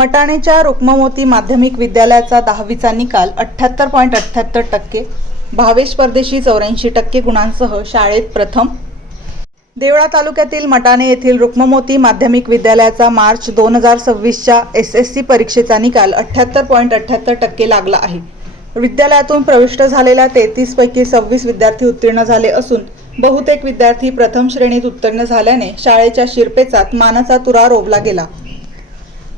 मटाणेच्या रुक्ममोती माध्यमिक विद्यालयाचा 10वीचा निकाल 78.78%, भावेश परदेशी 84% गुणांसह शाळेत प्रथम. देवळा तालुक्यातील मटाणे येथील रुक्ममोती माध्यमिक विद्यालयाचा मार्च 2026च्या SSC परीक्षेचा निकाल 78.78% लागला आहे. विद्यालयातून प्रविष्ट झालेल्या 33 पैकी 26 विद्यार्थी उत्तीर्ण झाले असून बहुतेक विद्यार्थी प्रथम श्रेणीत उत्तीर्ण झाल्याने शाळेच्या शिरपेचात मानाचा तुरा रोवला गेला.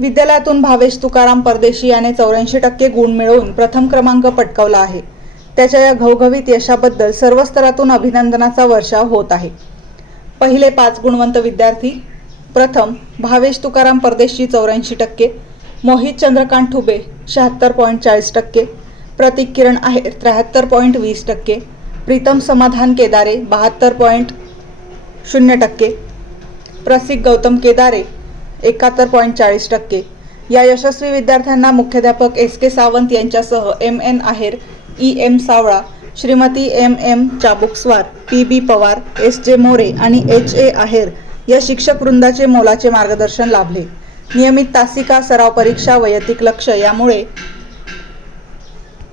विद्यालयातून भावेश तुकाराम परदेशी याने 84% गुण मिळवून प्रथम क्रमांक पटकावला आहे. त्याच्या या घवघवीत यशाबद्दल सर्व स्तरातून अभिनंदनाचा वर्षाव होत आहे. पहिले 5 गुणवंत विद्यार्थी: प्रथम भावेश तुकाराम परदेशी 84%, मोहित चंद्रकांत ठुबे 76.40%, प्रतीक किरण आहेर 73.20%, प्रीतम समाधान केदारे 72.0%, प्रसिक गौतम केदारे 71.40%. या यशस्वी विद्यार्थ्यांना मुख्याध्यापक SK सावंत यांच्यासह MN आहेर, EM सावळा, Shrimati MM Chabukswar, PB Pawar, SJ More आणि HA आहेर या शिक्षक वृंदाचे मोलाचे मार्गदर्शन लाभले. नियमित तासिका, सराव परीक्षा, वैयक्तिक लक्ष यामुळे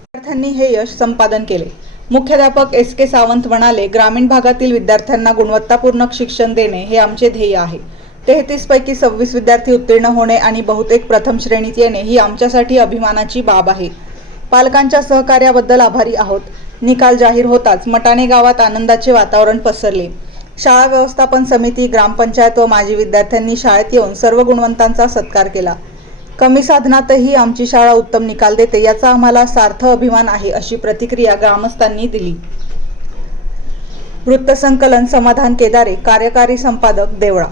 विद्यार्थ्यांनी हे यश संपादन केले. मुख्याध्यापक SK सावंत म्हणाले, ग्रामीण भागातील विद्यार्थ्यांना गुणवत्तापूर्ण शिक्षण देणे हे आमचे ध्येय आहे. 33 पैकी 26 विद्यार्थी उत्तीर्ण होणे आणि बहुतेक प्रथम श्रेणीत येणे ही आमच्यासाठी अभिमानाची बाब आहे. पालकांच्या सहकार्याबद्दल आभारी आहोत. निकाल जाहीर होताच मटाणे गावात आनंदाचे वातावरण पसरले. शाळा व्यवस्थापन समिती, ग्रामपंचायत व माजी विद्यार्थ्यांनी शाळेत येऊन सर्व गुणवंतांचा सत्कार केला. कमी साधनातही आमची शाळा उत्तम निकाल देते याचा आम्हाला सार्थ अभिमान आहे, अशी प्रतिक्रिया ग्रामस्थांनी दिली. वृत्तसंकलन समाधान केदारे, कार्यकारी संपादक, देवळा.